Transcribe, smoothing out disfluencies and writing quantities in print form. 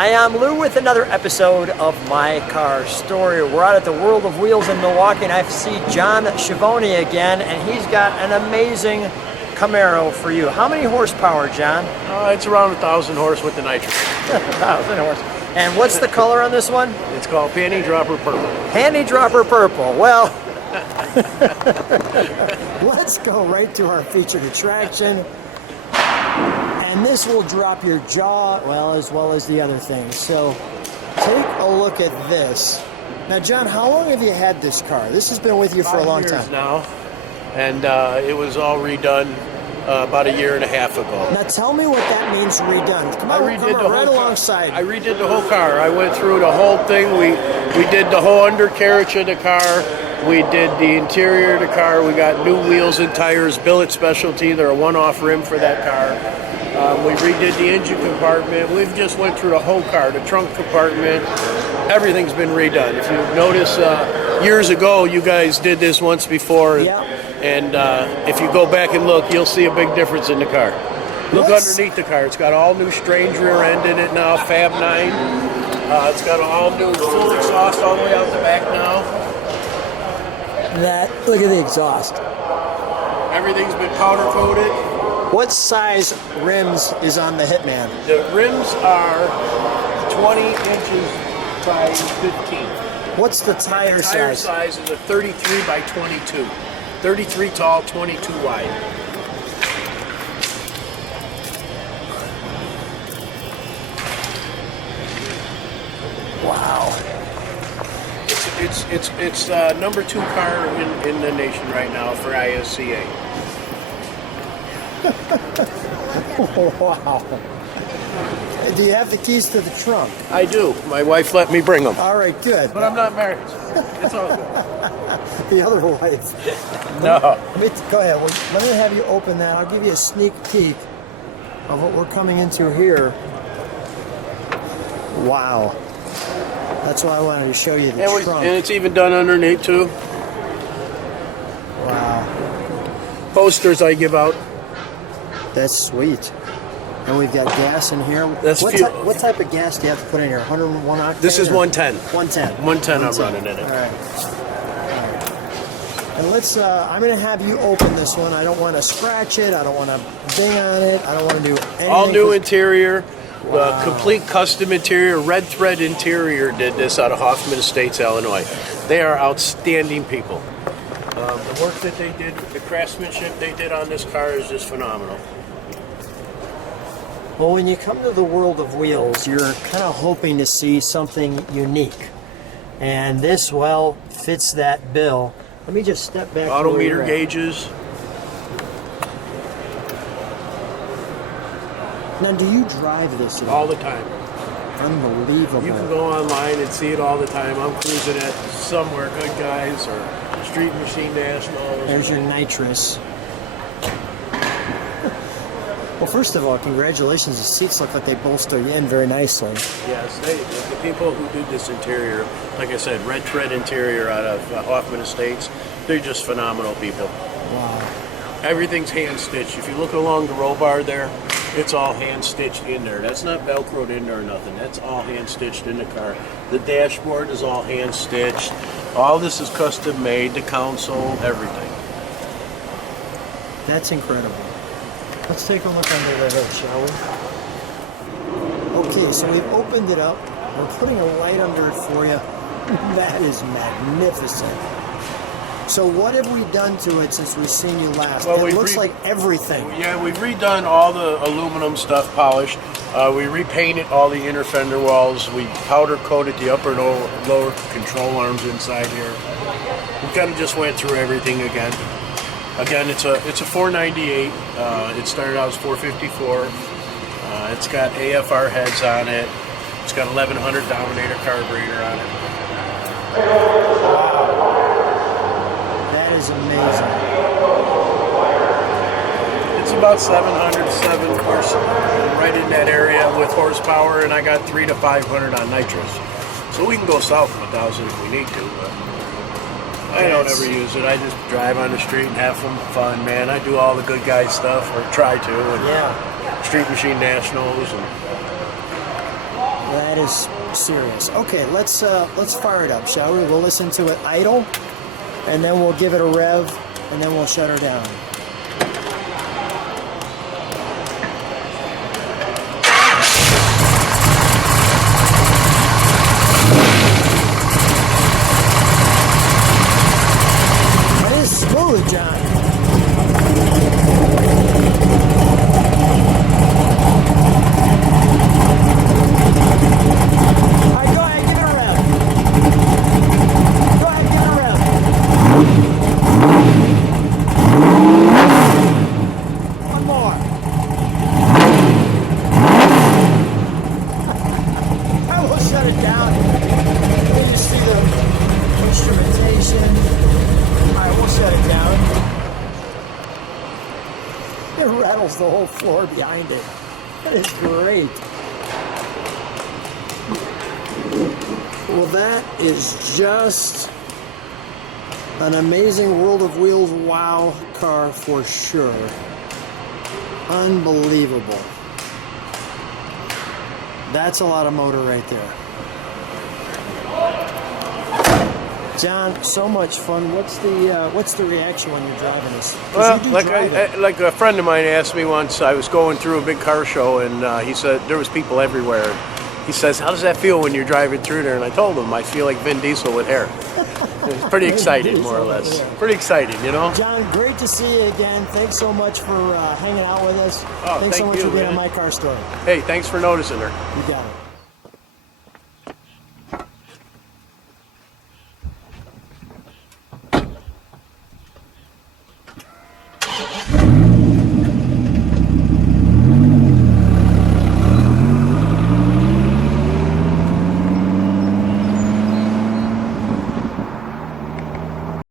Hi, I'm Lou with another episode of My Car Story. We're out at the World of Wheels in Milwaukee, and I see John Schiavone again, and he's got an amazing Camaro for you. How many horsepower, John? It's around 1,000 horse with the nitrous. 1,000 horse. And what's the color on this one? It's called Pantie Grabber Purple. Pantie Grabber Purple. Well, let's go right to our featured attraction. And this will drop your jaw, well, as well as the other things. So take a look at this. Now, John, how long have you had this car? This has been with you for a long time. 5 years now, and it was all redone about a year and a half ago. Now, tell me what that means, redone. Come on, right alongside. I redid the whole car. I went through the whole thing. We did the whole undercarriage of the car. We did the interior of the car. We got new wheels and tires, billet specialty. They're a one-off rim for that car. We redid the engine compartment. We've just went through the whole car, the trunk compartment. Everything's been redone. If you notice, years ago, you guys did this once before. Yeah. And if you go back and look, you'll see a big difference in the car. Look underneath the car. It's got all new strange rear end in it now, Fab 9. It's got all new full exhaust all the way out the back now. Look at the exhaust. Everything's been powder coated. What size rims is on the Hitman? The rims are 20 inches by 15. What's the tire size? The tire size is a 33 by 22. 33 tall, 22 wide. Wow. It's number 2 car in the nation right now for ISCA. Wow. Do you have the keys to the trunk? I do. My wife let me bring them. All right, good. But I'm not married. It's all good. The other wife. No. Go ahead. Let me have you open that. I'll give you a sneak peek of what we're coming into here. Wow. That's why I wanted to show you the trunk. And it's even done underneath, too. Wow. Posters I give out. That's sweet. And we've got gas in here. What type of gas do you have to put in here? 101 octane? This is 110. 110. 110 I'm running in it. All right. And I'm going to have you open this one. I don't want to scratch it. I don't want to ding on it. I don't want to do anything. All new interior. Wow. Complete custom interior. Red Thread Interior did this out of Hoffman Estates, Illinois. They are outstanding people. The work that they did, the craftsmanship they did on this car is just phenomenal. Well, when you come to the World of Wheels, you're kind of hoping to see something unique. And this, well, fits that bill. Let me just step back. Autometer gauges. Now, do you drive this all the time? Unbelievable. You can go online and see it all the time. I'm cruising at somewhere, Good Guys or Street Machine Nationals. There's your nitrous. Well, first of all, congratulations. The seats look like they bolster you in very nicely. Yes, the people who did this interior, like I said, Red Thread Interior out of Hoffman Estates, they're just phenomenal people. Wow. Everything's hand-stitched. If you look along the roll bar there, it's all hand-stitched in there. That's not Velcroed in there or nothing. That's all hand-stitched in the car. The dashboard is all hand-stitched. All this is custom-made, the console, everything. That's incredible. Let's take a look under the hood, shall we? Okay, so we've opened it up. We're putting a light under it for you. That is magnificent. So what have we done to it since we've seen you last? Well, it looks like everything. Yeah, we've redone all the aluminum stuff, polished. We repainted all the inner fender walls. We powder coated the upper and lower control arms inside here. We kind of just went through everything again. Again, it's a 498. It started out as 454. It's got AFR heads on it. It's got 1100 Dominator carburetor on it. That is amazing. It's about 707 horse, right in that area with horsepower, and I got 300 to 500 on nitrous. So we can go south of 1,000 if we need to. But I don't ever use it. I just drive on the street and have some fun, man. I do all the good guy stuff, or try to. And yeah. Street Machine Nationals. And That That is serious. Okay, let's fire it up, shall we? We'll listen to it idle, and then we'll give it a rev, and then we'll shut her down. That is smooth, John. It rattles the whole floor behind it. That is great. Well, that is just an amazing World of Wheels wow car for sure. Unbelievable. That's a lot of motor right there. John, so much fun. What's the reaction when you're driving this? Well, like a friend of mine asked me once, I was going through a big car show, and he said there was people everywhere. He says, "How does that feel when you're driving through there?" And I told him, "I feel like Vin Diesel with hair." It's pretty exciting, more or less. Pretty exciting, you know. John, great to see you again. Thanks so much for hanging out with us. Oh, thanks so much for being man. on My Car Story. Hey, thanks for noticing her. You got it.